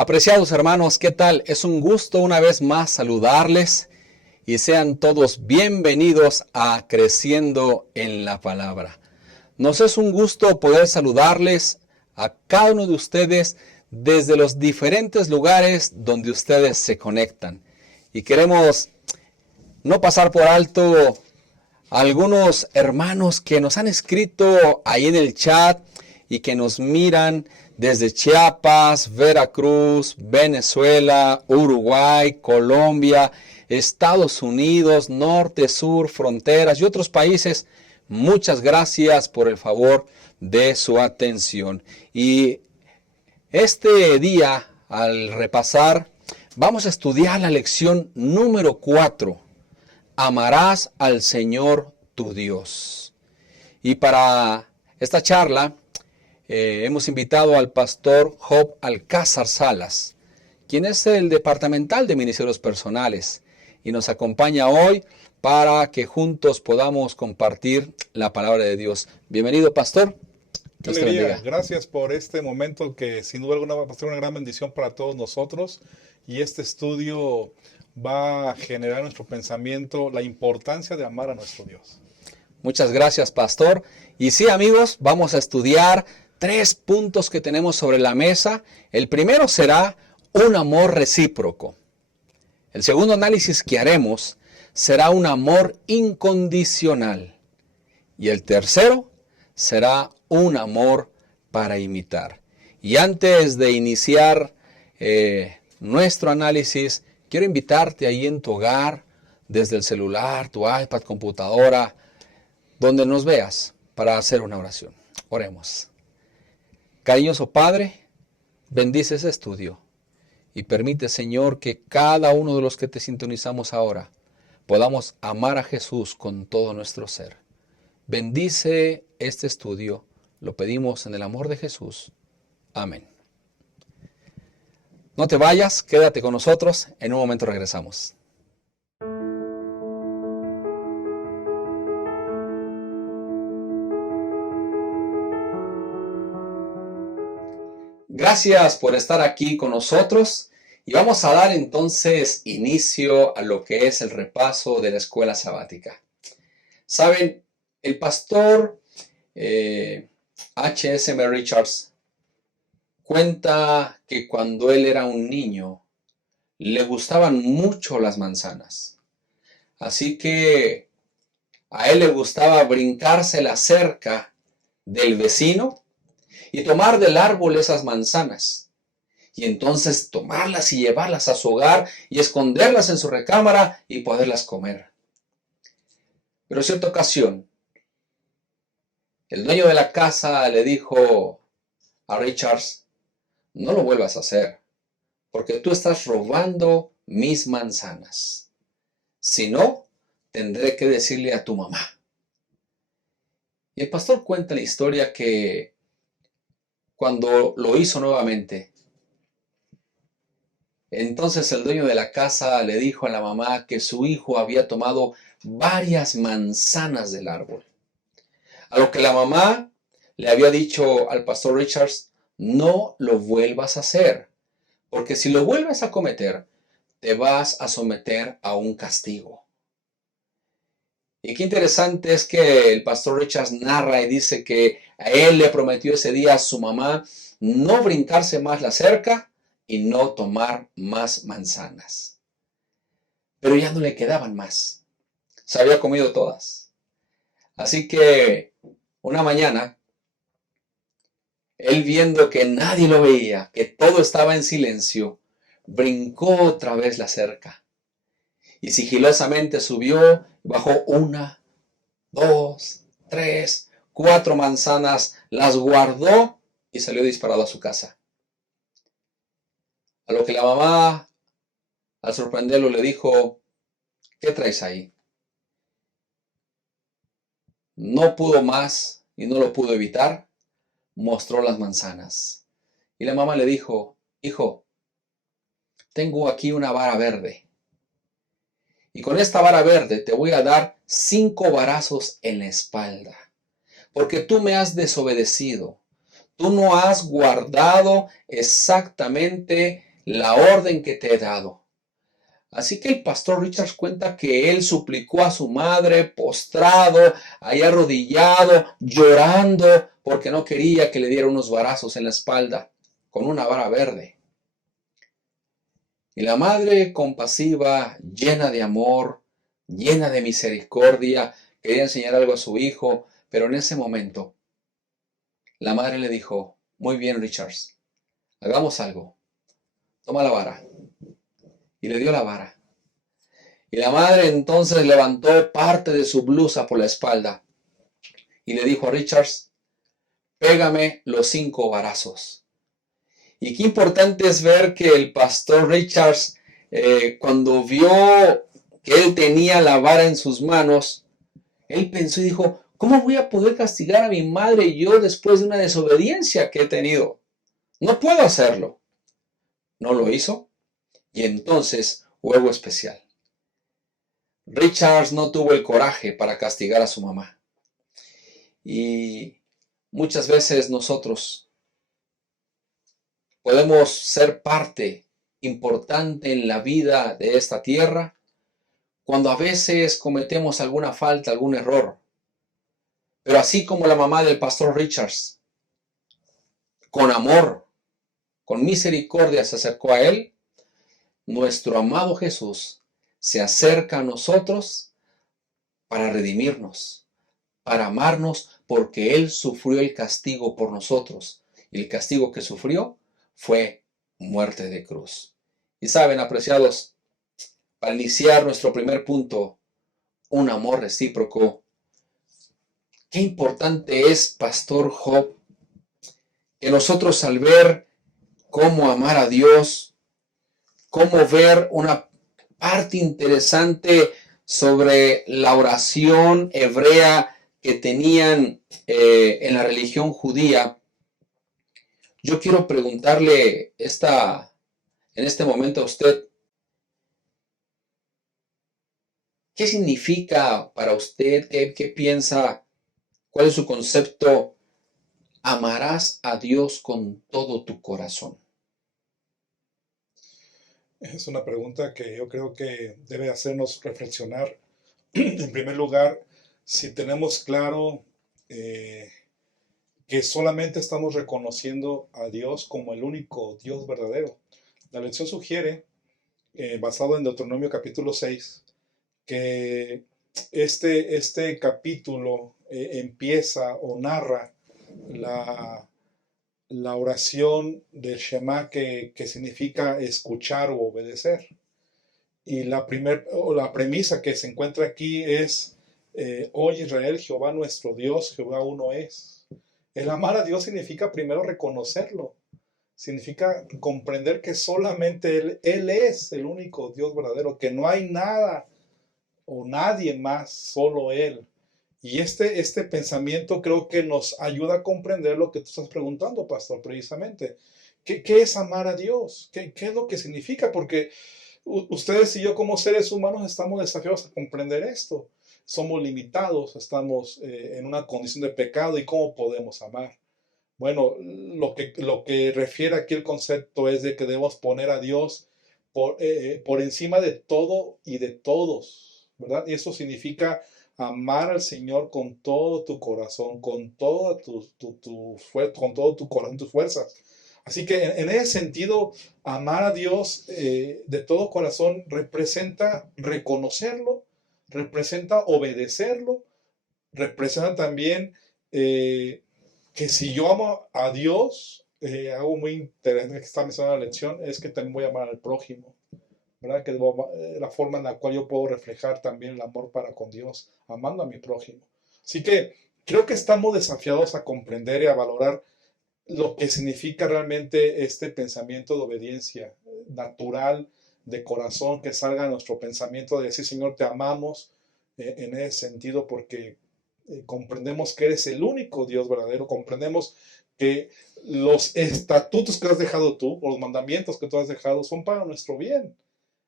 Apreciados hermanos, ¿qué tal? Es un gusto una vez más saludarles y sean todos bienvenidos a Creciendo en la Palabra. Nos es un gusto poder saludarles a cada uno de ustedes desde los diferentes lugares donde ustedes se conectan. Y queremos no pasar por alto a algunos hermanos que nos han escrito ahí en el chat y que nos miran desde Chiapas, Veracruz, Venezuela, Uruguay, Colombia, Estados Unidos, norte, sur, fronteras y otros países. Muchas gracias por el favor de su atención. Y este día, al repasar, vamos a estudiar la lección número 4. Amarás al Señor tu Dios. Y para esta charla hemos invitado al pastor Job Alcázar Salas, quien es el departamental de Ministerios Personales, y nos acompaña hoy para que juntos podamos compartir la palabra de Dios. Bienvenido, pastor. Qué alegría. Gracias por este momento que sin duda alguna va a ser una gran bendición para todos nosotros. Y este estudio va a generar en nuestro pensamiento la importancia de amar a nuestro Dios. Muchas gracias, pastor. Y sí, amigos, vamos a estudiar 3 puntos que tenemos sobre la mesa. El primero será un amor recíproco. El segundo análisis que haremos será un amor incondicional. Y el tercero será un amor para imitar. Y antes de iniciar nuestro análisis, quiero invitarte ahí en tu hogar, desde el celular, tu iPad, computadora, donde nos veas, para hacer una oración. Oremos. Cariñoso Padre, bendice ese estudio y permite, Señor, que cada uno de los que te sintonizamos ahora podamos amar a Jesús con todo nuestro ser. Bendice este estudio, lo pedimos en el amor de Jesús. Amén. No te vayas, quédate con nosotros, en un momento regresamos. Gracias por estar aquí con nosotros y vamos a dar entonces inicio a lo que es el repaso de la escuela sabática. Saben, el pastor H.S.M. Richards cuenta que cuando él era un niño le gustaban mucho las manzanas. Así que a él le gustaba brincarse la cerca del vecino y tomar del árbol esas manzanas. Y entonces tomarlas y llevarlas a su hogar y esconderlas en su recámara y poderlas comer. Pero en cierta ocasión, el dueño de la casa le dijo a Richards: no lo vuelvas a hacer, porque tú estás robando mis manzanas. Si no, tendré que decirle a tu mamá. Y el pastor cuenta la historia que cuando lo hizo nuevamente, entonces el dueño de la casa le dijo a la mamá que su hijo había tomado varias manzanas del árbol. A lo que la mamá le había dicho al pastor Richards: no lo vuelvas a hacer, porque si lo vuelves a cometer, te vas a someter a un castigo. Y qué interesante es que el pastor Richards narra y dice que a él le prometió ese día a su mamá no brincarse más la cerca y no tomar más manzanas. Pero ya no le quedaban más. Se había comido todas. Así que una mañana, él, viendo que nadie lo veía, que todo estaba en silencio, brincó otra vez la cerca y sigilosamente subió, bajó 1, 2, 3, 4 manzanas, las guardó y salió disparado a su casa. A lo que la mamá, al sorprenderlo, le dijo: ¿qué traes ahí? No pudo más y no lo pudo evitar. Mostró las manzanas. Y la mamá le dijo: hijo, tengo aquí una vara verde. Y con esta vara verde te voy a dar 5 varazos en la espalda. Porque tú me has desobedecido. Tú no has guardado exactamente la orden que te he dado. Así que el pastor Richards cuenta que él suplicó a su madre, postrado, ahí arrodillado, llorando, porque no quería que le diera unos varazos en la espalda con una vara verde. Y la madre compasiva, llena de amor, llena de misericordia, quería enseñar algo a su hijo, pero en ese momento la madre le dijo: muy bien, Richards, hagamos algo, toma la vara. Y le dio la vara. Y la madre entonces levantó parte de su blusa por la espalda y le dijo a Richards: pégame los 5 varazos. Y qué importante es ver que el pastor Richards, cuando vio que él tenía la vara en sus manos, él pensó y dijo: ¿cómo voy a poder castigar a mi madre yo después de una desobediencia que he tenido? No puedo hacerlo. No lo hizo. Y entonces hubo algo especial. Richards no tuvo el coraje para castigar a su mamá. Y muchas veces nosotros podemos ser parte importante en la vida de esta tierra cuando a veces cometemos alguna falta, algún error. Pero así como la mamá del pastor Richards, con amor, con misericordia se acercó a él, nuestro amado Jesús se acerca a nosotros para redimirnos, para amarnos, porque Él sufrió el castigo por nosotros. Y el castigo que sufrió fue muerte de cruz. Y saben, apreciados, para iniciar nuestro primer punto, un amor recíproco. Qué importante es, Pastor Job, que nosotros al ver cómo amar a Dios, cómo ver una parte interesante sobre la oración hebrea que tenían en la religión judía, yo quiero preguntarle en este momento a usted: ¿qué significa para usted? ¿Qué piensa? ¿Cuál es su concepto? Amarás a Dios con todo tu corazón. Es una pregunta que yo creo que debe hacernos reflexionar. En primer lugar, si tenemos claro que solamente estamos reconociendo a Dios como el único Dios verdadero. La lección sugiere, basado en Deuteronomio capítulo 6, que este capítulo empieza o narra la oración del Shema, que significa escuchar o obedecer. Y la premisa que se encuentra aquí es: oye Israel, Jehová nuestro Dios, Jehová uno es. El amar a Dios significa primero reconocerlo, significa comprender que solamente Él es el único Dios verdadero, que no hay nada o nadie más, solo Él. Y este pensamiento creo que nos ayuda a comprender lo que tú estás preguntando, pastor, precisamente. ¿Qué es amar a Dios? ¿Qué es lo que significa? Porque ustedes y yo como seres humanos estamos desafiados a comprender esto. Somos limitados, estamos en una condición de pecado, y ¿cómo podemos amar? Bueno, lo que refiere aquí el concepto es de que debemos poner a Dios por encima de todo y de todos, ¿verdad? Y eso significa amar al Señor con todo tu corazón, con todo con todo tu corazón, tus fuerzas. Así que en ese sentido, amar a Dios de todo corazón representa reconocerlo, representa obedecerlo, representa también que si yo amo a Dios, algo muy interesante que está mencionando en la lección es que también voy a amar al prójimo, ¿verdad? Que la forma en la cual yo puedo reflejar también el amor para con Dios, amando a mi prójimo. Así que creo que estamos desafiados a comprender y a valorar lo que significa realmente este pensamiento de obediencia natural, de corazón, que salga de nuestro pensamiento de decir: Señor, te amamos en ese sentido, porque comprendemos que eres el único Dios verdadero, comprendemos que los estatutos que has dejado tú, o los mandamientos que tú has dejado, son para nuestro bien.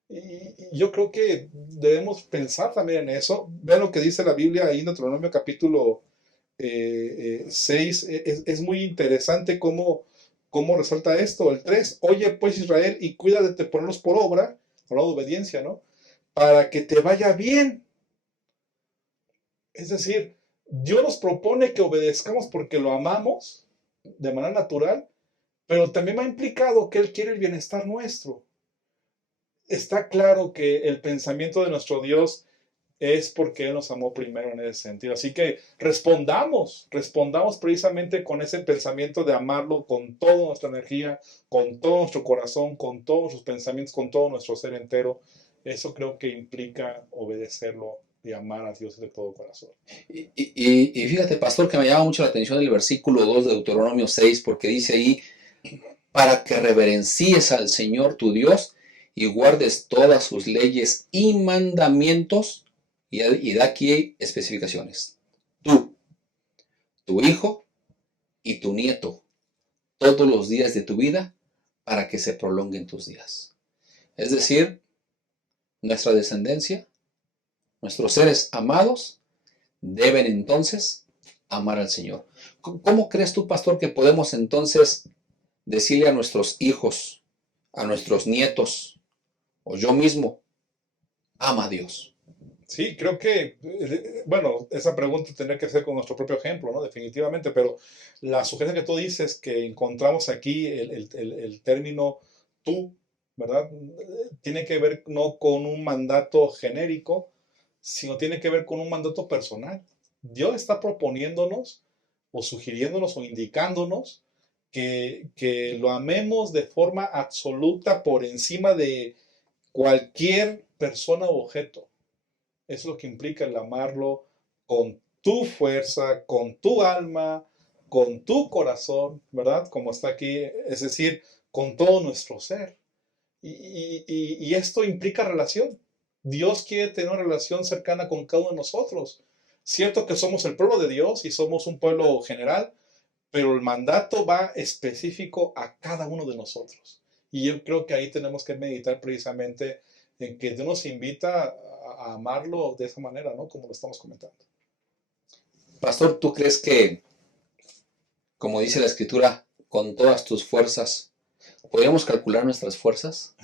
Y yo creo que debemos pensar también en eso. Vean lo que dice la Biblia ahí en Deuteronomio capítulo 6. Es muy interesante cómo ¿Cómo resalta esto? El 3, oye pues Israel y cuídate de ponerlos por obra, hablando de obediencia, ¿no? Para que te vaya bien. Es decir, Dios nos propone que obedezcamos porque lo amamos de manera natural, pero también va implicado que Él quiere el bienestar nuestro. Está claro que el pensamiento de nuestro Dios es porque Él nos amó primero en ese sentido. Así que respondamos precisamente con ese pensamiento de amarlo con toda nuestra energía, con todo nuestro corazón, con todos nuestros pensamientos, con todo nuestro ser entero. Eso creo que implica obedecerlo y amar a Dios de todo corazón. Y fíjate, pastor, que me llama mucho la atención el versículo 2 de Deuteronomio 6, porque dice ahí, para que reverencies al Señor tu Dios y guardes todas sus leyes y mandamientos, y da aquí especificaciones. Tú, tu hijo y tu nieto, todos los días de tu vida, para que se prolonguen tus días. Es decir, nuestra descendencia, nuestros seres amados, deben entonces amar al Señor. ¿Cómo crees tú, pastor, que podemos entonces decirle a nuestros hijos, a nuestros nietos, o yo mismo, ama a Dios? Sí, creo que, bueno, esa pregunta tendría que ser con nuestro propio ejemplo, ¿no? Definitivamente, pero la sugerencia que tú dices, que encontramos aquí el término tú, ¿verdad? Tiene que ver no con un mandato genérico, sino tiene que ver con un mandato personal. Dios está proponiéndonos o sugiriéndonos o indicándonos que lo amemos de forma absoluta por encima de cualquier persona u objeto. Eso es lo que implica el amarlo con tu fuerza, con tu alma, con tu corazón, ¿verdad? Como está aquí, es decir, con todo nuestro ser. Y esto implica relación. Dios quiere tener una relación cercana con cada uno de nosotros. Cierto que somos el pueblo de Dios y somos un pueblo general, pero el mandato va específico a cada uno de nosotros. Y yo creo que ahí tenemos que meditar precisamente en que Dios nos invita a amarlo de esa manera, ¿no? Como lo estamos comentando. Pastor, ¿tú crees que, como dice la Escritura, con todas tus fuerzas, podríamos calcular nuestras fuerzas?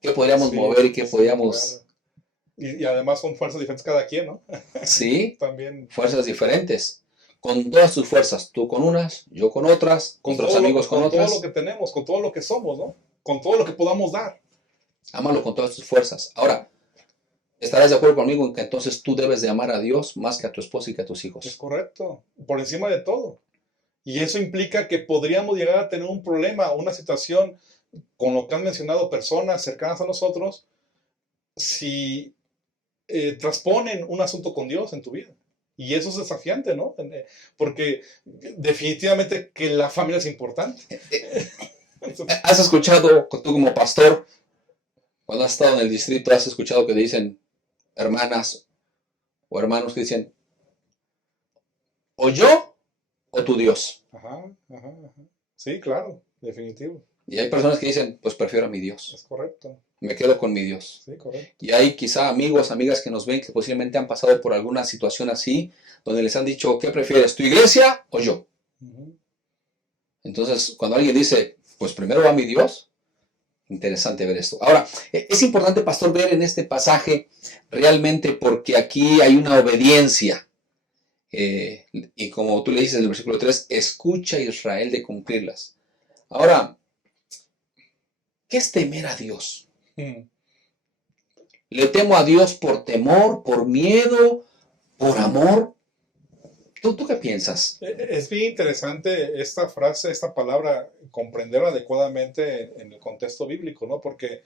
¿Qué podríamos mover y qué podríamos... Claro. Y además son fuerzas diferentes cada quien, ¿no? Sí, También. fuerzas diferentes. Con todas tus fuerzas, tú con unas, yo con otras, nuestros amigos con todo lo otras. que tenemos, con todo lo que somos, ¿no? Con todo lo que podamos dar. Ámalo con todas tus fuerzas. Ahora, ¿estarás de acuerdo conmigo en que entonces tú debes de amar a Dios más que a tu esposa y que a tus Es hijos? correcto. Por encima de todo. Y eso implica que podríamos llegar a tener un problema, una situación con lo que han mencionado personas cercanas a nosotros, si transponen un asunto con Dios en tu vida. Y eso es desafiante, ¿no? Porque definitivamente que la familia es importante. ¿Has escuchado, tú como pastor, cuando has estado en el distrito, has escuchado que dicen hermanas o hermanos que dicen, o yo o tu Dios? Ajá, ajá, ajá. Sí, claro, definitivo. Y hay personas que dicen, pues prefiero a mi Dios. Es correcto. Me quedo con mi Dios. Sí, correcto. Y hay quizá amigos, amigas que nos ven que posiblemente han pasado por alguna situación así, donde les han dicho, ¿qué prefieres, tu iglesia o yo? Entonces, cuando alguien dice, pues primero va mi Dios, interesante ver esto. Ahora, es importante, pastor, ver en este pasaje realmente porque aquí hay una obediencia. Y como tú le dices en el versículo 3, escucha Israel de cumplirlas. Ahora, ¿qué es temer a Dios? ¿Le temo a Dios por temor, por miedo, por amor? ¿Tú qué piensas? Es bien interesante esta frase, esta palabra, comprenderla adecuadamente en el contexto bíblico, ¿no? Porque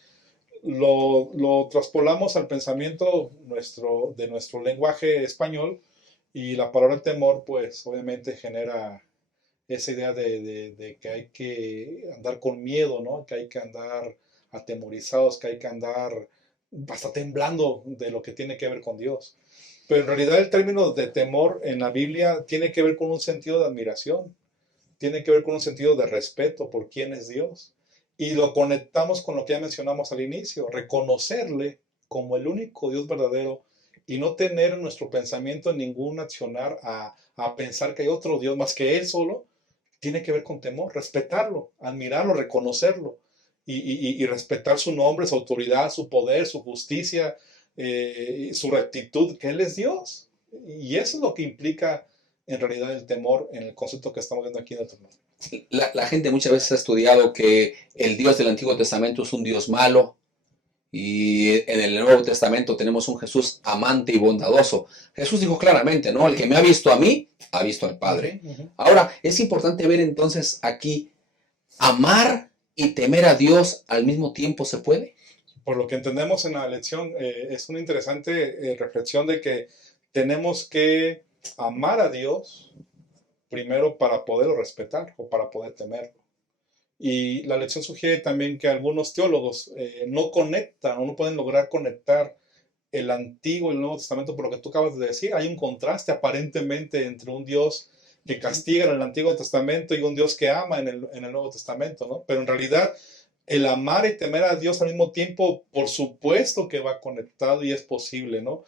lo traspolamos al pensamiento de nuestro lenguaje español y la palabra temor, pues obviamente genera esa idea de que hay que andar con miedo, ¿no? Que hay que andar atemorizados, que hay que andar hasta temblando de lo que tiene que ver con Dios. Pero en realidad el término de temor en la Biblia tiene que ver con un sentido de admiración, tiene que ver con un sentido de respeto por quién es Dios. Y lo conectamos con lo que ya mencionamos al inicio, reconocerle como el único Dios verdadero y no tener en nuestro pensamiento ningún accionar a pensar que hay otro Dios más que Él solo, tiene que ver con temor, respetarlo, admirarlo, reconocerlo y respetar su nombre, su autoridad, su poder, su justicia, su rectitud, que Él es Dios. Y eso es lo que implica en realidad el temor en el concepto que estamos viendo aquí en el temor. La gente muchas veces ha estudiado que el Dios del Antiguo Testamento es un Dios malo, y en el Nuevo Testamento tenemos un Jesús amante y bondadoso. Jesús dijo claramente, ¿no? El que me ha visto a mí, ha visto al Padre. Ahora, es importante ver entonces aquí, amar y temer a Dios al mismo tiempo, ¿se puede? Por lo que entendemos en la lección, es una interesante reflexión de que tenemos que amar a Dios primero para poderlo respetar o para poder temerlo. Y la lección sugiere también que algunos teólogos no conectan o no pueden lograr conectar el Antiguo y el Nuevo Testamento por lo que tú acabas de decir. Hay un contraste aparentemente entre un Dios que castiga en el Antiguo Testamento y un Dios que ama en el Nuevo Testamento, ¿no? Pero en realidad el amar y temer a Dios al mismo tiempo, por supuesto que va conectado y es posible, ¿no?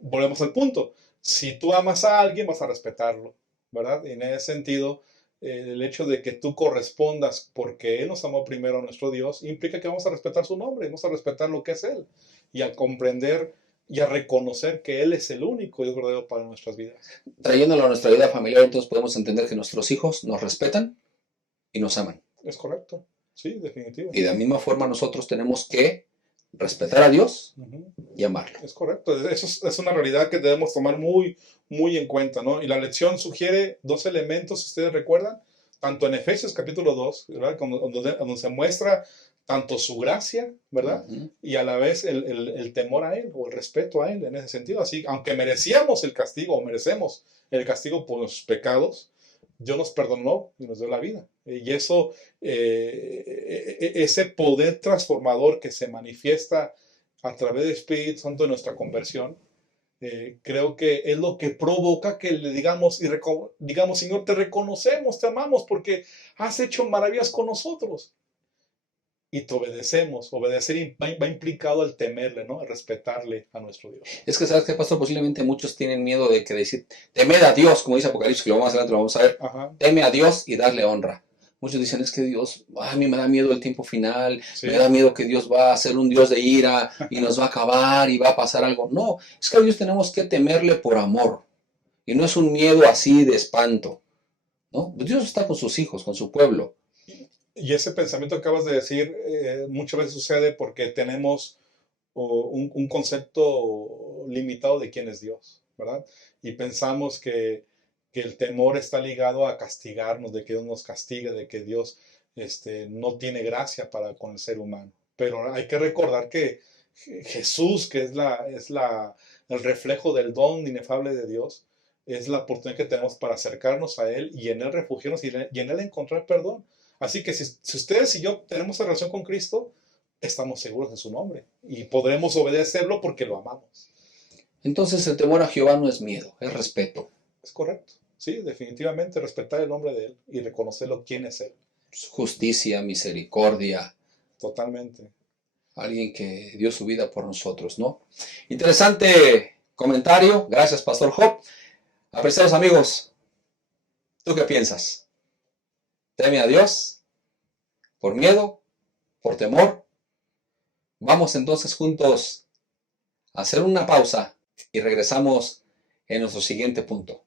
Volvemos al punto. Si tú amas a alguien, vas a respetarlo, ¿verdad? Y en ese sentido, el hecho de que tú correspondas porque Él nos amó primero a nuestro Dios, implica que vamos a respetar su nombre, vamos a respetar lo que es Él, y a comprender y a reconocer que Él es el único Dios verdadero para nuestras vidas. Trayéndolo a nuestra vida familiar, entonces podemos entender que nuestros hijos nos respetan y nos aman. Es correcto, sí, definitivamente. Y de la misma forma nosotros tenemos que respetar a Dios y amarlo. Es correcto, eso es una realidad que debemos tomar muy en cuenta, ¿no? Y la lección sugiere dos elementos, si ustedes recuerdan, tanto en Efesios capítulo 2, ¿verdad? Donde se muestra tanto su gracia, ¿verdad? Y a la vez el temor a Él, o el respeto a Él en ese sentido. Así, aunque merecíamos el castigo, o merecemos el castigo por los pecados, Dios nos perdonó y nos dio la vida. Y eso, ese poder transformador que se manifiesta a través del Espíritu Santo en nuestra conversión, creo que es lo que provoca que le digamos, digamos, Señor, te reconocemos, te amamos, porque has hecho maravillas con nosotros. Y te obedecemos. Obedecer va implicado el temerle, ¿no? El respetarle a nuestro Dios. Es que, ¿sabes qué, pastor? Posiblemente muchos tienen miedo de que decir, temed a Dios, como dice Apocalipsis, que lo vamos a hacer, lo vamos a ver. Teme a Dios y darle honra. Muchos dicen, es que Dios, a mí me da miedo el tiempo final, sí. Me da miedo que Dios va a ser un Dios de ira y nos va a acabar y va a pasar algo. No, es que a Dios tenemos que temerle por amor. Y no es un miedo así de espanto, ¿no? Dios está con sus hijos, con su pueblo. Y ese pensamiento que acabas de decir muchas veces sucede porque tenemos un concepto limitado de quién es Dios, ¿verdad? Y pensamos que el temor está ligado a castigarnos, de que Dios nos castigue, de que Dios no tiene gracia con el ser humano. Pero hay que recordar que Jesús, que es el reflejo del don inefable de Dios, es la oportunidad que tenemos para acercarnos a Él y en Él refugiarnos y en Él encontrar perdón. Así que si ustedes y yo tenemos esa relación con Cristo, estamos seguros de su nombre y podremos obedecerlo porque lo amamos. Entonces el temor a Jehová no es miedo, es respeto. Es correcto. Sí, definitivamente respetar el nombre de Él y reconocerlo quién es Él. Justicia, misericordia. Totalmente. Alguien que dio su vida por nosotros, ¿no? Interesante comentario. Gracias, Pastor Job. Apreciados amigos, ¿tú qué piensas? ¿Teme a Dios? ¿Por miedo? ¿Por temor? Vamos entonces juntos a hacer una pausa y regresamos en nuestro siguiente punto.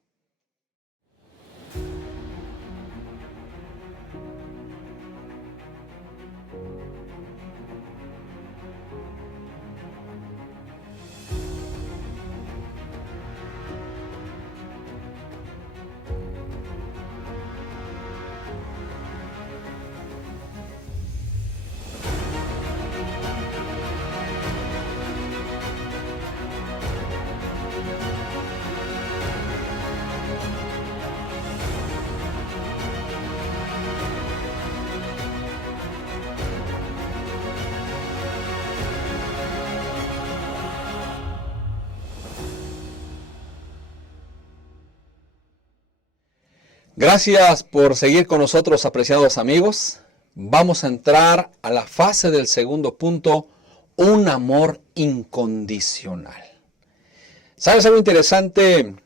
Gracias por seguir con nosotros, apreciados amigos. Vamos a entrar a la fase del segundo punto, un amor incondicional. ¿Sabes algo interesante?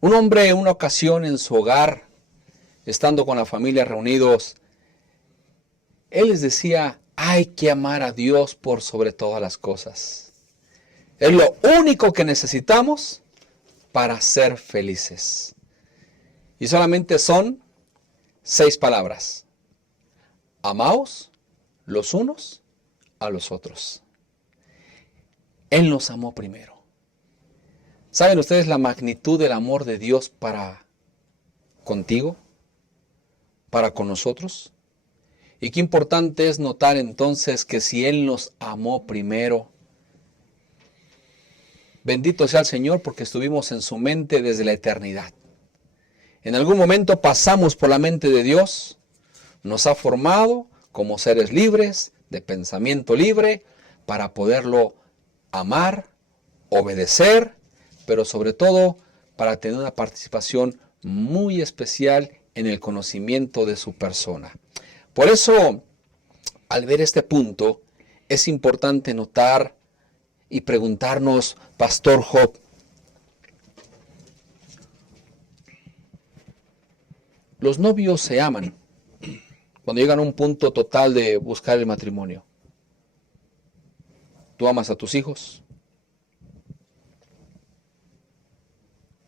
Un hombre en una ocasión en su hogar estando con la familia reunidos, él les decía, hay que amar a Dios por sobre todas las cosas. Es lo único que necesitamos para ser felices. Y solamente son 6 palabras. Amaos los unos a los otros. Él nos amó primero. ¿Saben ustedes la magnitud del amor de Dios para contigo? ¿Para con nosotros? Y qué importante es notar entonces que si Él nos amó primero, bendito sea el Señor porque estuvimos en su mente desde la eternidad. En algún momento pasamos por la mente de Dios, nos ha formado como seres libres, de pensamiento libre, para poderlo amar, obedecer, pero sobre todo para tener una participación muy especial en el conocimiento de su persona. Por eso, al ver este punto, es importante notar y preguntarnos, Pastor Job, los novios se aman cuando llegan a un punto total de buscar el matrimonio. ¿Tú amas a tus hijos?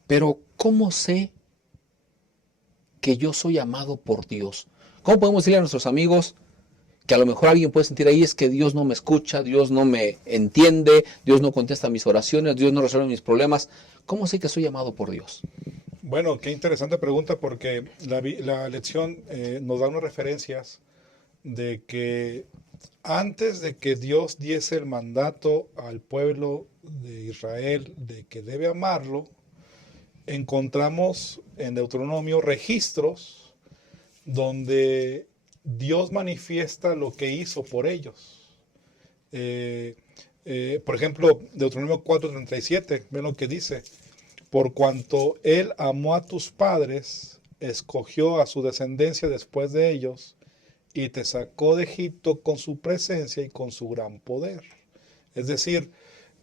Pero ¿cómo sé que yo soy amado por Dios? ¿Cómo podemos decirle a nuestros amigos que a lo mejor alguien puede sentir ahí es que Dios no me escucha, Dios no me entiende, Dios no contesta mis oraciones, Dios no resuelve mis problemas? ¿Cómo sé que soy amado por Dios? Bueno, qué interesante pregunta porque la lección nos da unas referencias de que antes de que Dios diese el mandato al pueblo de Israel de que debe amarlo, encontramos en Deuteronomio registros donde Dios manifiesta lo que hizo por ellos. Por ejemplo, Deuteronomio 4:37, ven lo que dice: por cuanto Él amó a tus padres, escogió a su descendencia después de ellos, y te sacó de Egipto con su presencia y con su gran poder. Es decir,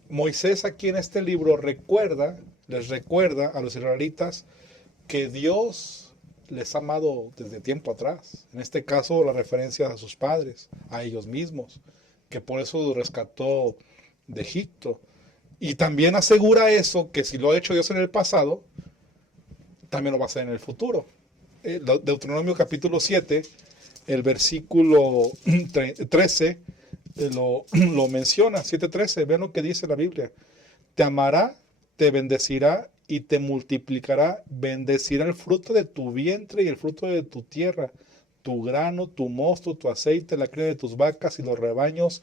Moisés aquí en este libro les recuerda a los israelitas que Dios les ha amado desde tiempo atrás. En este caso, la referencia a sus padres, a ellos mismos, que por eso los rescató de Egipto. Y también asegura eso, que si lo ha hecho Dios en el pasado, también lo va a hacer en el futuro. Deuteronomio capítulo 7, el versículo 13, lo menciona, 7:13, vean lo que dice la Biblia. Te amará, te bendecirá y te multiplicará, bendecirá el fruto de tu vientre y el fruto de tu tierra, tu grano, tu mosto, tu aceite, la cría de tus vacas y los rebaños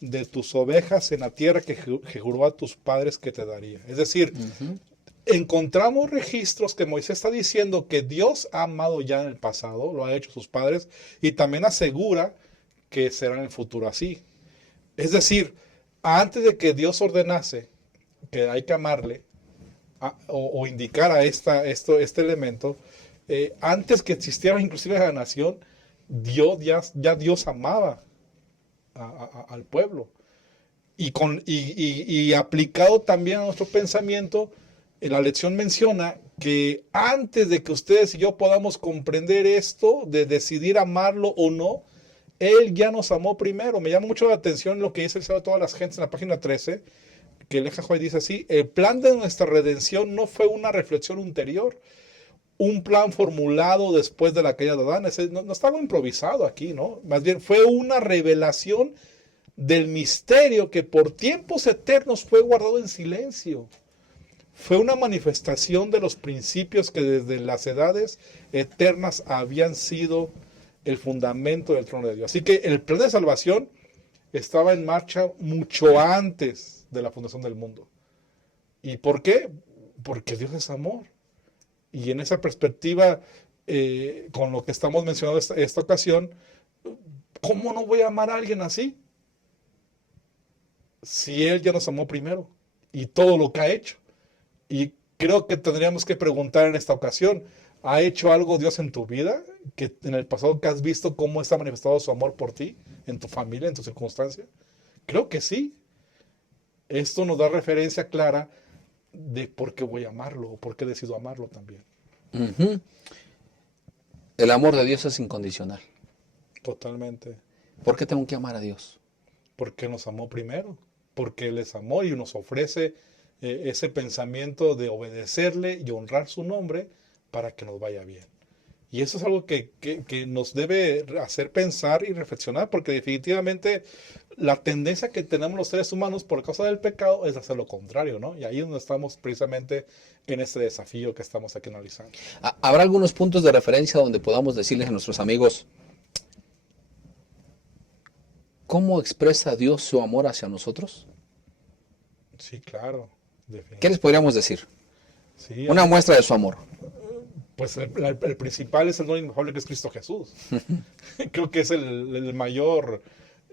de tus ovejas en la tierra que juró a tus padres que te daría. Es decir, encontramos registros que Moisés está diciendo que Dios ha amado ya en el pasado, lo ha hecho sus padres, y también asegura que será en el futuro así. Es decir, antes de que Dios ordenase que hay que amarle o indicara este elemento, antes que existiera inclusive la nación, Dios amaba al pueblo. Y aplicado también a nuestro pensamiento, la lección menciona que antes de que ustedes y yo podamos comprender esto, de decidir amarlo o no, Él ya nos amó primero. Me llama mucho la atención lo que dice el Señor a todas las gentes en la página 13, que el Eja dice así: el plan de nuestra redención no fue una reflexión ulterior, un plan formulado después de la caída de Adán. No está algo improvisado aquí, ¿no? Más bien fue una revelación del misterio que por tiempos eternos fue guardado en silencio. Fue una manifestación de los principios que desde las edades eternas habían sido el fundamento del trono de Dios. Así que el plan de salvación estaba en marcha mucho antes de la fundación del mundo. ¿Y por qué? Porque Dios es amor. Y en esa perspectiva, con lo que estamos mencionando esta ocasión, ¿cómo no voy a amar a alguien así? Si Él ya nos amó primero y todo lo que ha hecho. Y creo que tendríamos que preguntar en esta ocasión: ¿ha hecho algo Dios en tu vida? Que en el pasado que has visto cómo está manifestado su amor por ti, en tu familia, en tu circunstancia. Creo que sí. Esto nos da referencia clara de por qué voy a amarlo o por qué decido amarlo también. El amor de Dios es incondicional. Totalmente. ¿Por qué tengo que amar a Dios? Porque nos amó primero, porque Él les amó y nos ofrece ese pensamiento de obedecerle y honrar su nombre para que nos vaya bien. Y eso es algo que nos debe hacer pensar y reflexionar, porque definitivamente la tendencia que tenemos los seres humanos por causa del pecado es hacer lo contrario, ¿no? Y ahí es donde estamos precisamente en este desafío que estamos aquí analizando. ¿Habrá algunos puntos de referencia donde podamos decirles a nuestros amigos cómo expresa Dios su amor hacia nosotros? Sí, claro. ¿Qué les podríamos decir? Sí, una muestra de su amor. Pues el principal es el don inefable que es Cristo Jesús. Creo que es el mayor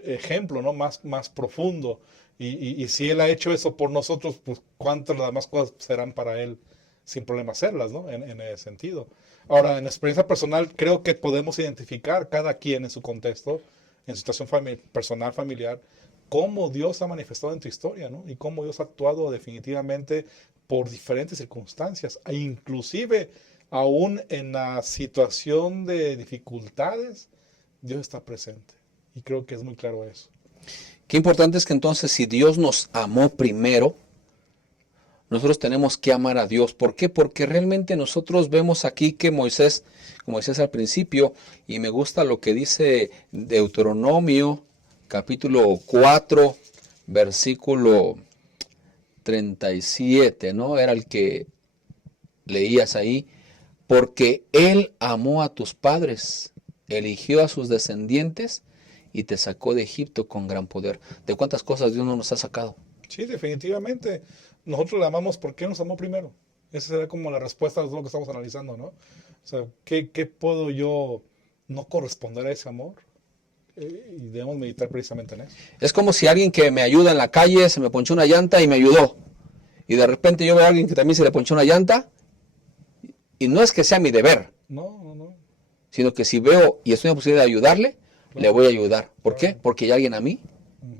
ejemplo, ¿no? Más profundo. Y si Él ha hecho eso por nosotros, pues cuántas las demás cosas serán para Él sin problema hacerlas, ¿no? En ese sentido. Ahora, en experiencia personal, creo que podemos identificar cada quien en su contexto, en su situación personal, familiar, cómo Dios ha manifestado en tu historia, ¿no? Y cómo Dios ha actuado definitivamente por diferentes circunstancias, e inclusive aún en la situación de dificultades, Dios está presente. Y creo que es muy claro eso. Qué importante es que entonces si Dios nos amó primero, nosotros tenemos que amar a Dios. ¿Por qué? Porque realmente nosotros vemos aquí que Moisés, como decías al principio, y me gusta lo que dice Deuteronomio, capítulo 4, versículo 37, ¿no? Era el que leías ahí. Porque Él amó a tus padres, eligió a sus descendientes y te sacó de Egipto con gran poder. ¿De cuántas cosas Dios no nos ha sacado? Sí, definitivamente. Nosotros le amamos porque Él nos amó primero. Esa será como la respuesta a todo lo que estamos analizando, ¿no? O sea, ¿qué puedo yo no corresponder a ese amor? Y debemos meditar precisamente en eso. Es como si alguien que me ayuda en la calle se me ponchó una llanta y me ayudó. Y de repente yo veo a alguien que también se le ponchó una llanta. Y no es que sea mi deber, no. Sino que si veo y estoy en la posibilidad de ayudarle, claro, le voy a ayudar. ¿Por qué? Porque ya alguien a mí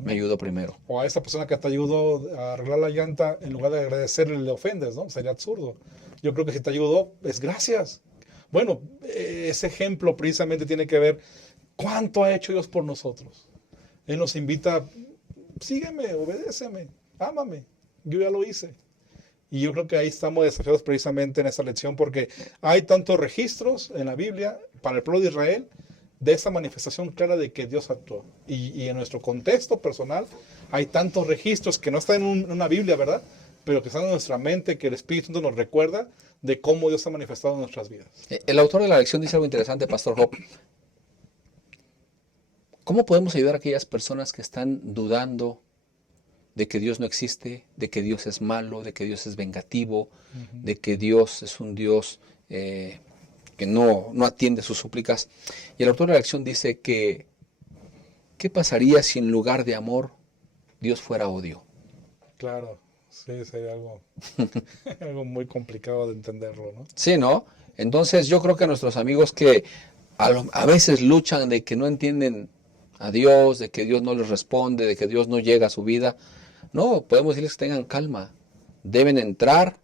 me ayudó primero. O a esa persona que te ayudó a arreglar la llanta, en lugar de agradecerle, le ofendes, ¿no? Sería absurdo. Yo creo que si te ayudó, es gracias. Bueno, ese ejemplo precisamente tiene que ver cuánto ha hecho Dios por nosotros. Él nos invita, sígueme, obedéceme, ámame. Yo ya lo hice. Y yo creo que ahí estamos desafiados precisamente en esta lección, porque hay tantos registros en la Biblia para el pueblo de Israel de esa manifestación clara de que Dios actuó. Y en nuestro contexto personal hay tantos registros que no están en una Biblia, ¿verdad? Pero que están en nuestra mente, que el Espíritu Santo nos recuerda de cómo Dios ha manifestado en nuestras vidas. El autor de la lección dice algo interesante, Pastor Job. ¿Cómo podemos ayudar a aquellas personas que están dudando de que Dios no existe, de que Dios es malo, de que Dios es vengativo, de que Dios es un Dios que no atiende sus súplicas? Y el autor de la lección dice que ¿qué pasaría si en lugar de amor Dios fuera odio? Claro, sí, sería algo muy complicado de entenderlo, ¿no? Sí, ¿no? Entonces yo creo que nuestros amigos que a veces luchan de que no entienden a Dios, de que Dios no les responde, de que Dios no llega a su vida, no, podemos decirles que tengan calma. Deben entrar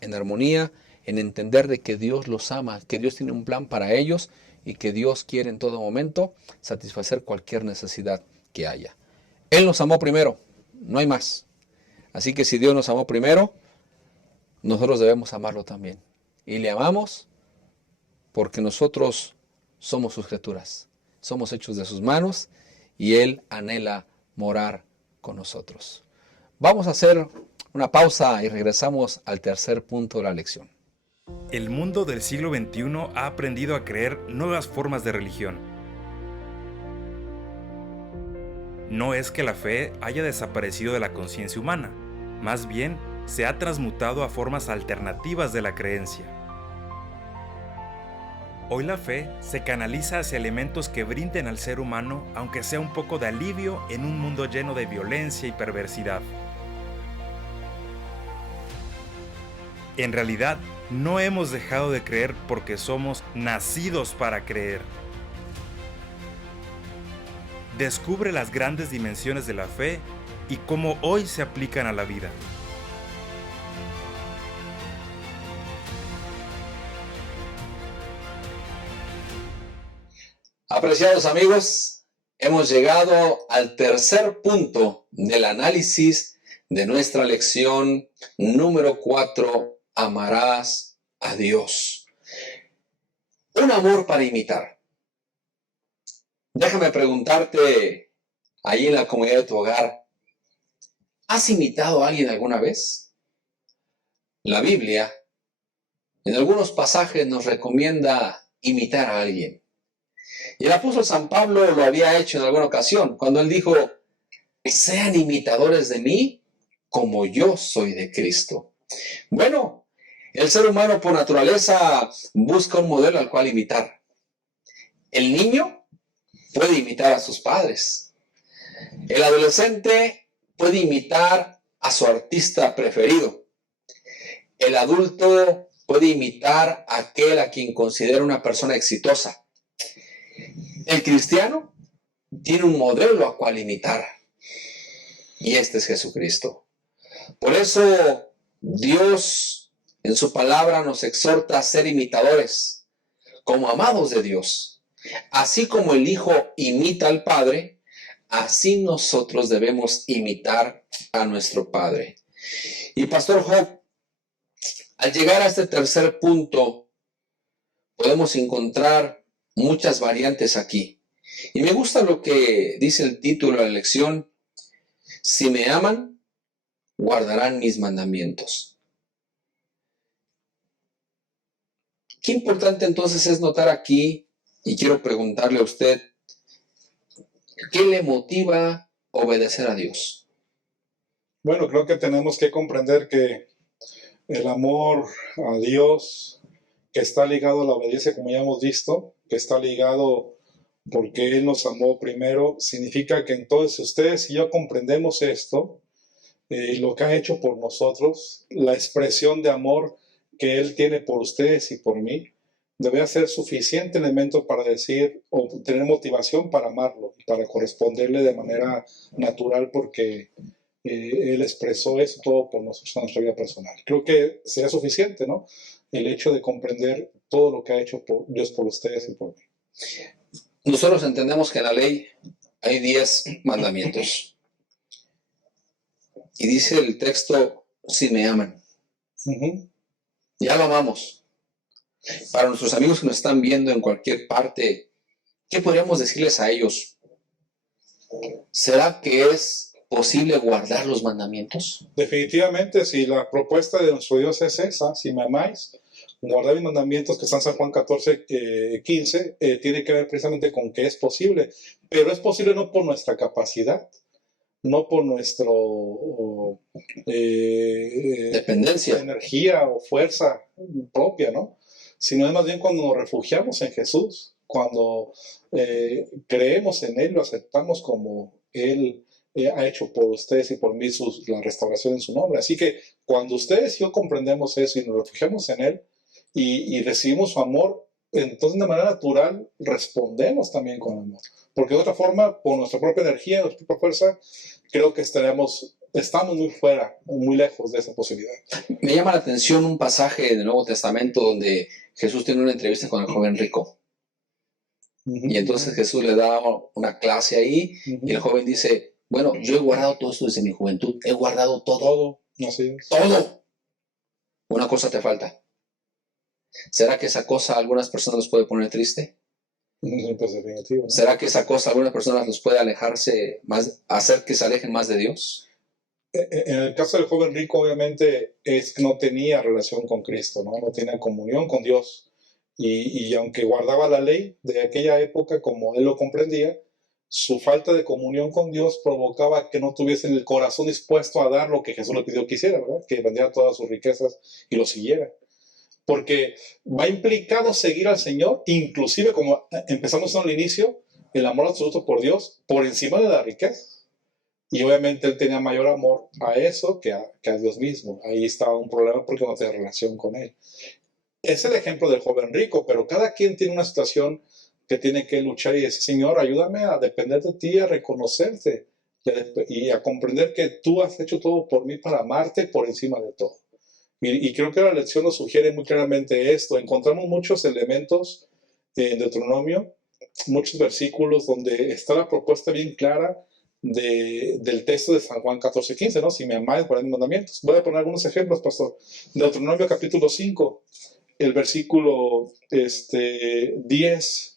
en armonía, en entender de que Dios los ama, que Dios tiene un plan para ellos y que Dios quiere en todo momento satisfacer cualquier necesidad que haya. Él nos amó primero, no hay más. Así que si Dios nos amó primero, nosotros debemos amarlo también. Y le amamos porque nosotros somos sus criaturas, somos hechos de sus manos y Él anhela morar con nosotros. Vamos a hacer una pausa y regresamos al tercer punto de la lección. El mundo del siglo XXI ha aprendido a creer nuevas formas de religión. No es que la fe haya desaparecido de la conciencia humana, más bien se ha transmutado a formas alternativas de la creencia. Hoy la fe se canaliza hacia elementos que brinden al ser humano, aunque sea un poco de alivio en un mundo lleno de violencia y perversidad. En realidad, no hemos dejado de creer porque somos nacidos para creer. Descubre las grandes dimensiones de la fe y cómo hoy se aplican a la vida. apreciados amigos, hemos llegado al tercer punto del análisis de nuestra lección número 4, amarás a Dios. Un amor para imitar. Déjame preguntarte, ahí en la comunidad de tu hogar, ¿has imitado a alguien alguna vez? La Biblia, en algunos pasajes, nos recomienda imitar a alguien. Y el apóstol San Pablo lo había hecho en alguna ocasión, cuando él dijo, sean imitadores de mí como yo soy de Cristo. Bueno, el ser humano por naturaleza busca un modelo al cual imitar. El niño puede imitar a sus padres. El adolescente puede imitar a su artista preferido. El adulto puede imitar a aquel a quien considera una persona exitosa. El cristiano tiene un modelo a cual imitar, y este es Jesucristo. Por eso Dios en su palabra nos exhorta a ser imitadores, como amados de Dios. Así como el Hijo imita al Padre, así nosotros debemos imitar a nuestro Padre. Y Pastor Job, al llegar a este tercer punto, podemos encontrar muchas variantes aquí. Y me gusta lo que dice el título de la lección: si me aman, guardarán mis mandamientos. Qué importante entonces es notar aquí, y quiero preguntarle a usted, ¿qué le motiva a obedecer a Dios? Bueno, creo que tenemos que comprender que el amor a Dios, que está ligado a la obediencia, como ya hemos visto, que está ligado porque Él nos amó primero, significa que entonces ustedes y yo comprendemos esto, lo que ha hecho por nosotros, la expresión de amor que Él tiene por ustedes y por mí, debe ser suficiente elemento para decir o tener motivación para amarlo, para corresponderle de manera natural, porque Él expresó eso todo por nosotros en nuestra vida personal. Creo que sería suficiente, ¿no? El hecho de comprender todo lo que ha hecho Dios por ustedes y por mí. Nosotros entendemos que en la ley hay 10 mandamientos. Y dice el texto, si me aman. Ya lo amamos. Para nuestros amigos que nos están viendo en cualquier parte, ¿qué podríamos decirles a ellos? ¿Será que es posible guardar los mandamientos? Definitivamente, si la propuesta de nuestro Dios es esa, si me amáis, guardar mis mandamientos, que está en San Juan 14, 15, tiene que ver precisamente con que es posible, pero es posible no por nuestra capacidad, no por nuestro dependencia, energía o fuerza propia, ¿no? Sino es más bien cuando nos refugiamos en Jesús, cuando creemos en Él, lo aceptamos como Él ha hecho por ustedes y por mí la restauración en su nombre. Así que cuando ustedes y yo comprendemos eso y nos refugiamos en Él y recibimos su amor, entonces de manera natural respondemos también con amor. Porque de otra forma, por nuestra propia energía, nuestra propia fuerza, creo que estamos muy fuera, muy lejos de esa posibilidad. Me llama la atención un pasaje del Nuevo Testamento donde Jesús tiene una entrevista con el joven rico. Y entonces Jesús le da una clase ahí y el joven dice, bueno, yo he guardado todo esto desde mi juventud, he guardado todo. Todo, así es. Todo. Una cosa te falta. ¿Será que esa cosa a algunas personas los puede poner triste? Pues definitivo, ¿no? ¿Será que esa cosa a algunas personas los puede alejarse más, hacer que se alejen más de Dios? En el caso del joven rico, obviamente, es que no tenía relación con Cristo, ¿no? No tenía comunión con Dios. Y aunque guardaba la ley de aquella época, como él lo comprendía, su falta de comunión con Dios provocaba que no tuviese el corazón dispuesto a dar lo que Jesús le pidió que hiciera, ¿verdad? Que vendiera todas sus riquezas y lo siguiera. Porque va implicado seguir al Señor, inclusive como empezamos al inicio, el amor absoluto por Dios, por encima de la riqueza. Y obviamente él tenía mayor amor a eso que a Dios mismo. Ahí estaba un problema porque no tenía relación con Él. Es el ejemplo del joven rico, pero cada quien tiene una situación que tiene que luchar y decir, Señor, ayúdame a depender de ti, a reconocerte y a comprender que tú has hecho todo por mí para amarte por encima de todo. Y creo que la lección nos sugiere muy claramente esto. Encontramos muchos elementos en Deuteronomio muchos versículos donde está la propuesta bien clara del texto de San Juan 14:15, ¿no? Si me amáis, guardad mis mandamientos. Voy a poner algunos ejemplos, pastor. Deuteronomio capítulo 5, el versículo 10.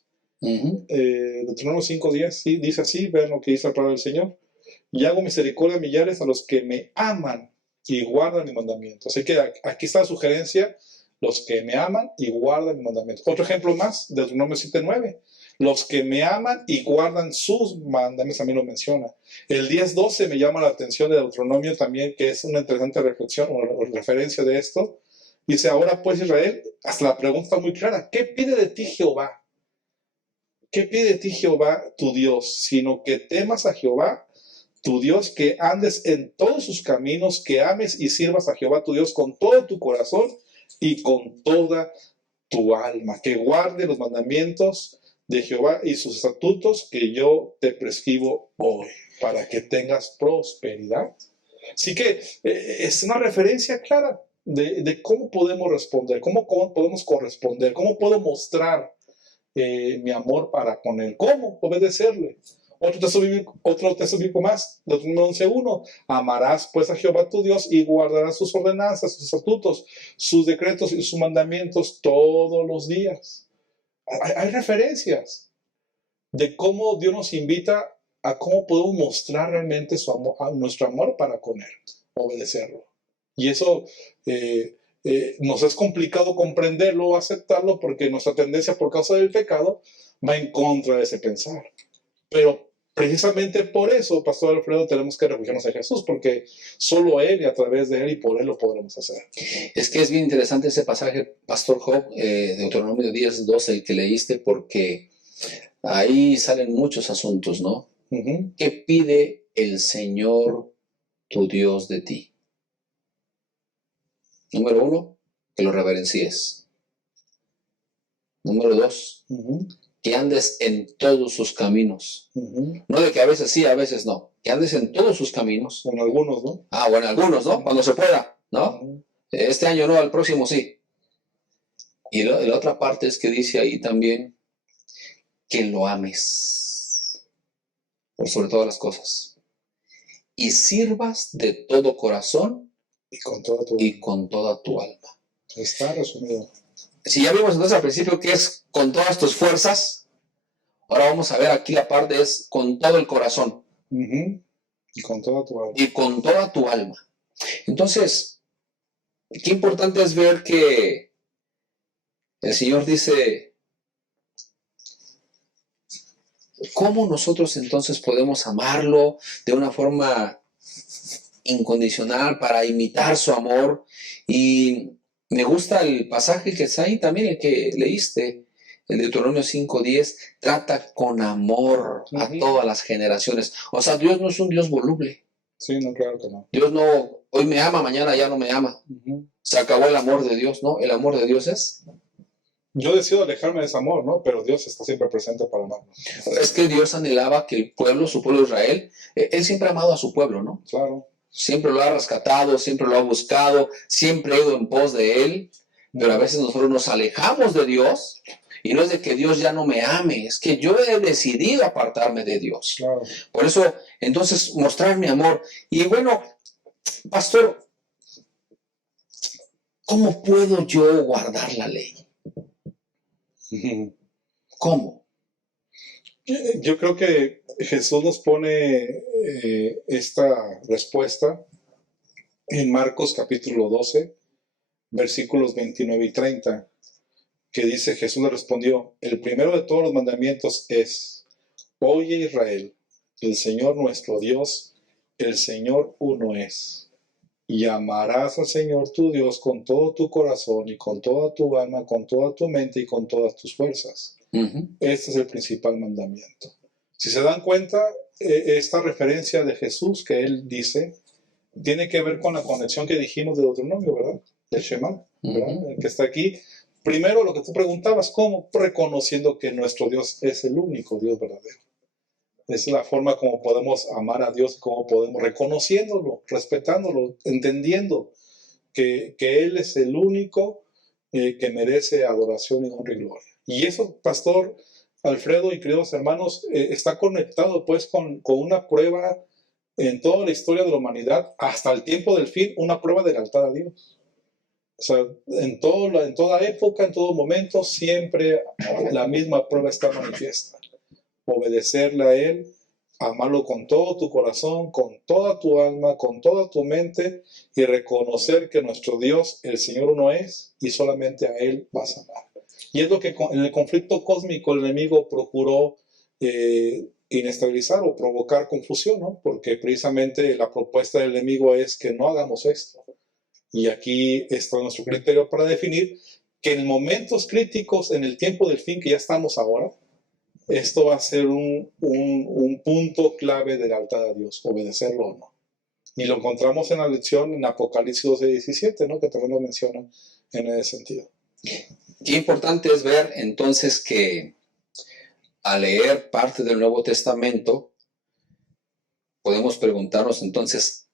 Deuteronomio 5:10, ¿sí? Dice así, vean lo que dice la palabra del Señor. Y hago misericordia a millares a los que me aman y guardan mis mandamientos. Así que aquí está la sugerencia, los que me aman y guardan mis mandamientos. Otro ejemplo más, Deuteronomio 7:9. Los que me aman y guardan sus mandamientos, también lo menciona. El 10:12 me llama la atención de Deuteronomio también, que es una interesante reflexión o referencia de esto. Dice, ahora pues Israel, hasta la pregunta está muy clara, ¿qué pide de ti Jehová? ¿Qué pide de ti Jehová tu Dios? Sino que temas a Jehová tu Dios, que andes en todos sus caminos, que ames y sirvas a Jehová tu Dios con todo tu corazón y con toda tu alma, que guarde los mandamientos de Jehová y sus estatutos que yo te prescribo hoy, para que tengas prosperidad. Así que es una referencia clara de cómo podemos responder, cómo podemos corresponder, cómo puedo mostrar mi amor para con él, cómo obedecerle. Otro texto bíblico más, Deuteronomio 11:1. Amarás pues a Jehová tu Dios y guardarás sus ordenanzas, sus estatutos, sus decretos y sus mandamientos todos los días. Hay referencias de cómo Dios nos invita a cómo podemos mostrar realmente su amor, nuestro amor para con él, obedecerlo. Y eso nos es complicado comprenderlo o aceptarlo porque nuestra tendencia por causa del pecado va en contra de ese pensar. Pero precisamente por eso, Pastor Alfredo, tenemos que refugiarnos en Jesús, porque solo Él y a través de Él y por Él lo podremos hacer. Es que es bien interesante ese pasaje, Pastor Job, Deuteronomio 10:12, el que leíste, porque ahí salen muchos asuntos, ¿no? ¿Qué pide el Señor tu Dios de ti? Número 1, que lo reverencies. Número 2, que andes en todos sus caminos. No de que a veces sí, a veces no. Que andes en todos sus caminos. Con algunos, ¿no? Bueno, algunos, ¿no? Cuando se pueda, ¿no? Este año no, el próximo sí. Y la otra parte es que dice ahí también que lo ames por sobre todas las cosas. Y sirvas de todo corazón y con toda tu alma. Está resumido. Si ya vimos entonces al principio que es con todas tus fuerzas, ahora vamos a ver aquí la parte es con todo el corazón. Y con toda tu alma. Y con toda tu alma. Entonces, qué importante es ver que el Señor dice, ¿cómo nosotros entonces podemos amarlo de una forma incondicional para imitar su amor? Y me gusta el pasaje que está ahí también, el que leíste, el Deuteronomio 5:10, trata con amor a todas las generaciones. O sea, Dios no es un Dios voluble. Sí, no, claro que no. Dios no, hoy me ama, mañana ya no me ama. Se acabó el amor de Dios, ¿no? El amor de Dios es... Yo decido alejarme de ese amor, ¿no? Pero Dios está siempre presente para amarnos. Es que Dios anhelaba que el pueblo, su pueblo Israel, Él siempre ha amado a su pueblo, ¿no? Claro. Siempre lo ha rescatado, siempre lo ha buscado, siempre ha ido en pos de Él, pero a veces nosotros nos alejamos de Dios, y no es de que Dios ya no me ame, es que yo he decidido apartarme de Dios. Claro. Por eso, entonces, mostrar mi amor. Y bueno, pastor, ¿cómo puedo yo guardar la ley? ¿Cómo? Yo creo que Jesús nos pone esta respuesta en Marcos capítulo 12, versículos 29 y 30, que dice, Jesús le respondió, el primero de todos los mandamientos es, oye Israel, el Señor nuestro Dios, el Señor uno es. Y amarás al Señor tu Dios con todo tu corazón y con toda tu alma, con toda tu mente y con todas tus fuerzas. Este es el principal mandamiento. Si se dan cuenta, esta referencia de Jesús que él dice, tiene que ver con la conexión que dijimos de Deuteronomio, ¿verdad? Del Shema, ¿verdad? El que está aquí. Primero, lo que tú preguntabas, ¿cómo? Reconociendo que nuestro Dios es el único Dios verdadero. Es la forma como podemos amar a Dios, como podemos, reconociéndolo, respetándolo, entendiendo que Él es el único que merece adoración y honra y gloria. Y eso, pastor, Alfredo y queridos hermanos, está conectado pues con una prueba en toda la historia de la humanidad, hasta el tiempo del fin, una prueba de lealtad a Dios. O sea, en toda época, en todo momento, siempre la misma prueba está manifiesta. Obedecerle a Él, amarlo con todo tu corazón, con toda tu alma, con toda tu mente, y reconocer que nuestro Dios, el Señor uno es, y solamente a Él vas a amar. Y es lo que en el conflicto cósmico el enemigo procuró inestabilizar o provocar confusión, ¿no? Porque precisamente la propuesta del enemigo es que no hagamos esto. Y aquí está nuestro criterio para definir que en momentos críticos, en el tiempo del fin que ya estamos ahora, esto va a ser un punto clave de lealtad a Dios, obedecerlo o no. Y lo encontramos en la lección en Apocalipsis 12:17, ¿no? Que también lo menciona en ese sentido. Qué importante es ver entonces que al leer parte del Nuevo Testamento, podemos preguntarnos entonces,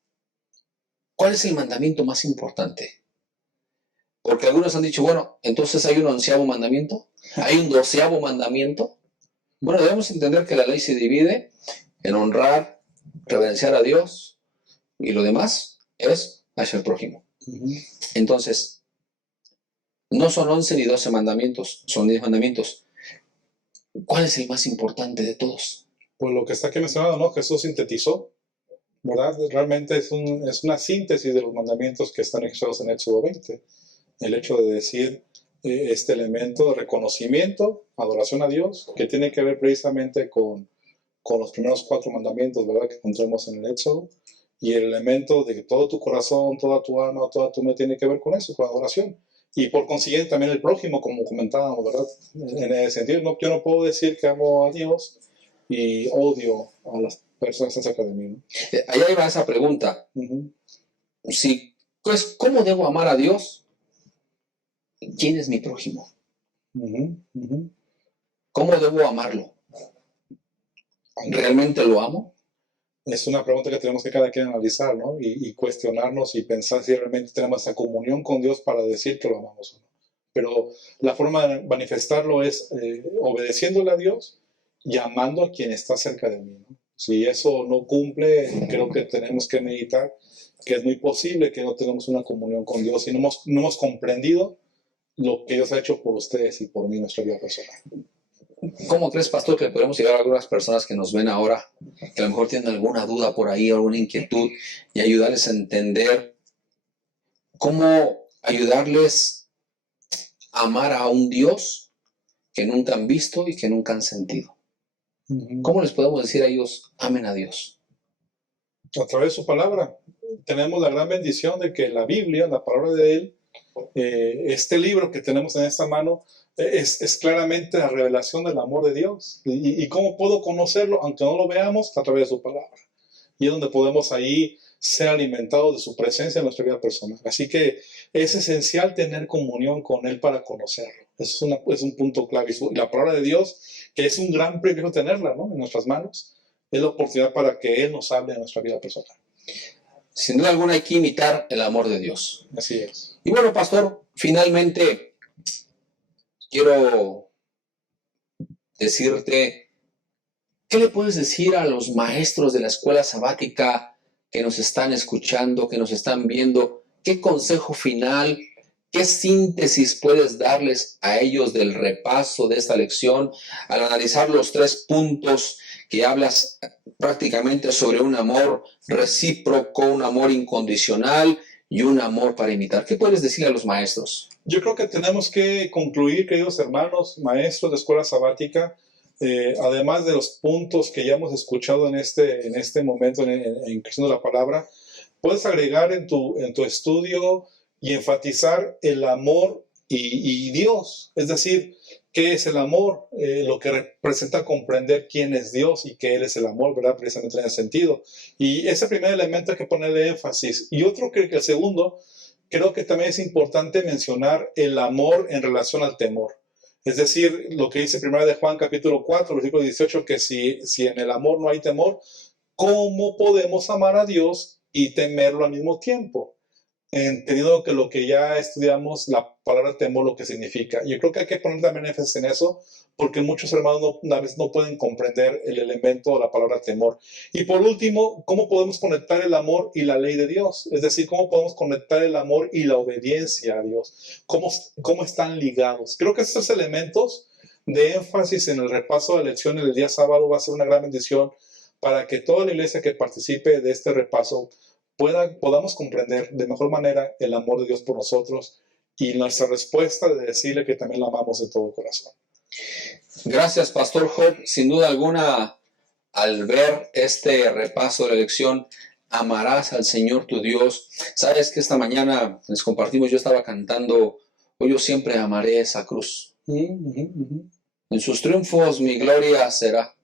¿cuál es el mandamiento más importante? Porque algunos han dicho, bueno, entonces hay un 11º mandamiento, hay un 12º mandamiento. Bueno, debemos entender que la ley se divide en honrar, reverenciar a Dios, y lo demás es hacia el prójimo. Entonces, no son 11 ni 12 mandamientos, son 10 mandamientos. ¿Cuál es el más importante de todos? Pues lo que está aquí mencionado, ¿no? Jesús sintetizó, ¿verdad? Realmente es una síntesis de los mandamientos que están expresados en Éxodo 20. El hecho de decir este elemento de reconocimiento, adoración a Dios, que tiene que ver precisamente con los primeros 4 mandamientos, ¿verdad? Que encontramos en el Éxodo. Y el elemento de que todo tu corazón, toda tu alma, toda tu mente tiene que ver con eso, con adoración. Y por consiguiente también el prójimo, como comentábamos, ¿verdad? En ese sentido, yo no puedo decir que amo a Dios y odio a las personas que están cerca de mí, ¿no? Allá iba esa pregunta. Sí, pues, ¿cómo debo amar a Dios? ¿Quién es mi prójimo? ¿Cómo debo amarlo? ¿Realmente lo amo? Es una pregunta que tenemos que cada quien analizar, ¿no? Y cuestionarnos y pensar si realmente tenemos esa comunión con Dios para decir que lo amamos o no. Pero la forma de manifestarlo es obedeciéndole a Dios y amando a quien está cerca de mí, ¿no? Si eso no cumple, creo que tenemos que meditar que es muy posible que no tengamos una comunión con Dios y no hemos comprendido lo que Dios ha hecho por ustedes y por mí en nuestra vida personal. ¿Cómo crees, pastor, que podemos llegar a algunas personas que nos ven ahora, que a lo mejor tienen alguna duda por ahí, alguna inquietud, y ayudarles a entender cómo ayudarles a amar a un Dios que nunca han visto y que nunca han sentido? ¿Cómo les podemos decir a ellos, amen a Dios? A través de su palabra. Tenemos la gran bendición de que la Biblia, la palabra de Él, este libro que tenemos en esta mano, es claramente la revelación del amor de Dios. ¿Y cómo puedo conocerlo? Aunque no lo veamos, a través de su palabra. Y es donde podemos ahí ser alimentados de su presencia en nuestra vida personal. Así que es esencial tener comunión con Él para conocerlo. Eso es un punto clave. Y la palabra de Dios, que es un gran privilegio tenerla, ¿no?, en nuestras manos, es la oportunidad para que Él nos hable en nuestra vida personal. Sin duda alguna hay que imitar el amor de Dios. Así es. Y bueno, pastor, finalmente quiero decirte, ¿qué le puedes decir a los maestros de la escuela sabática que nos están escuchando, que nos están viendo? ¿Qué consejo final, qué síntesis puedes darles a ellos del repaso de esta lección al analizar los 3 puntos que hablas prácticamente sobre un amor recíproco, un amor incondicional y un amor para imitar? ¿Qué puedes decir a los maestros? Yo creo que tenemos que concluir, queridos hermanos, maestros de escuela sabática, además de los puntos que ya hemos escuchado en este momento en Creciendo la Palabra, puedes agregar en tu estudio y enfatizar el amor y Dios. Es decir, ¿qué es el amor? Lo que representa comprender quién es Dios y que Él es el amor, ¿verdad? Precisamente en ese sentido. Y ese primer elemento hay que ponerle énfasis. Y otro, que el segundo, creo que también es importante mencionar el amor en relación al temor. Es decir, lo que dice 1 de Juan capítulo 4, versículo 18, que si en el amor no hay temor, ¿cómo podemos amar a Dios y temerlo al mismo tiempo? Entendiendo que lo que ya estudiamos, la palabra temor, lo que significa. Yo creo que hay que poner también énfasis en eso, porque muchos hermanos una vez no pueden comprender el elemento o la palabra temor. Y por último, ¿cómo podemos conectar el amor y la ley de Dios? Es decir, ¿cómo podemos conectar el amor y la obediencia a Dios? ¿Cómo están ligados? Creo que estos elementos de énfasis en el repaso de lecciones del día sábado va a ser una gran bendición para que toda la iglesia que participe de este repaso podamos comprender de mejor manera el amor de Dios por nosotros y nuestra respuesta de decirle que también la amamos de todo corazón. Gracias, Pastor Job. Sin duda alguna, al ver este repaso de la lección, amarás al Señor tu Dios. Sabes que esta mañana les compartimos, yo estaba cantando, hoy yo siempre amaré esa cruz. En sus triunfos mi gloria será.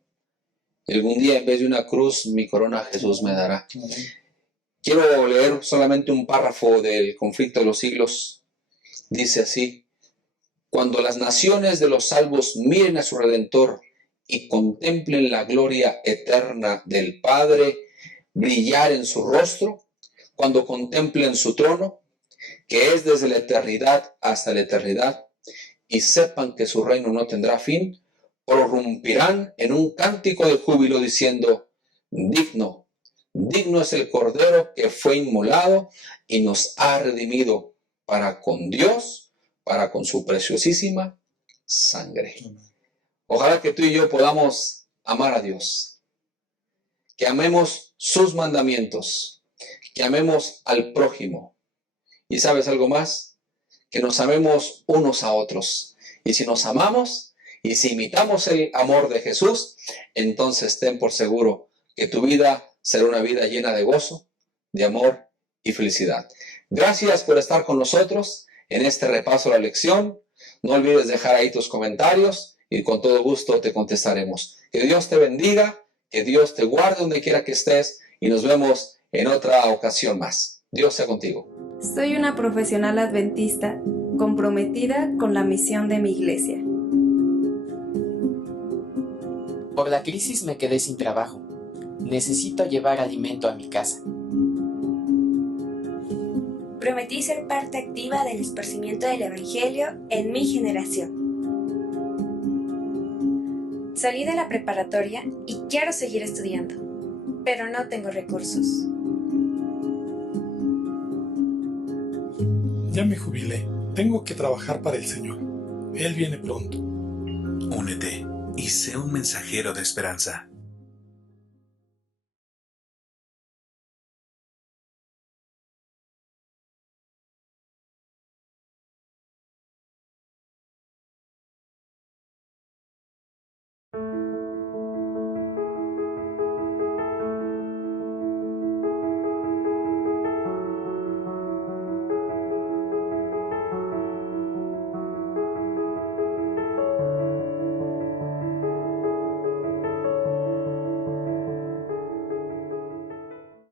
Algún día en vez de una cruz, mi corona Jesús me dará. Quiero leer solamente un párrafo del Conflicto de los Siglos. Dice así: cuando las naciones de los salvos miren a su Redentor y contemplen la gloria eterna del Padre brillar en su rostro, cuando contemplen su trono, que es desde la eternidad hasta la eternidad, y sepan que su reino no tendrá fin, prorrumpirán en un cántico de júbilo diciendo: digno es el Cordero que fue inmolado y nos ha redimido para con Dios, para con su preciosísima sangre. Ojalá que tú y yo podamos amar a Dios, que amemos sus mandamientos, que amemos al prójimo. ¿Y sabes algo más? Que nos amemos unos a otros. Y si nos amamos y si imitamos el amor de Jesús, entonces ten por seguro que tu vida será una vida llena de gozo, de amor y felicidad. Gracias por estar con nosotros en este repaso de la lección. No olvides dejar ahí tus comentarios y con todo gusto te contestaremos. Que Dios te bendiga, que Dios te guarde donde quiera que estés y nos vemos en otra ocasión más. Dios sea contigo. Soy una profesional adventista comprometida con la misión de mi iglesia. Por la crisis me quedé sin trabajo. Necesito llevar alimento a mi casa. Prometí ser parte activa del esparcimiento del Evangelio en mi generación. Salí de la preparatoria y quiero seguir estudiando, pero no tengo recursos. Ya me jubilé. Tengo que trabajar para el Señor. Él viene pronto. Únete y sé un mensajero de esperanza.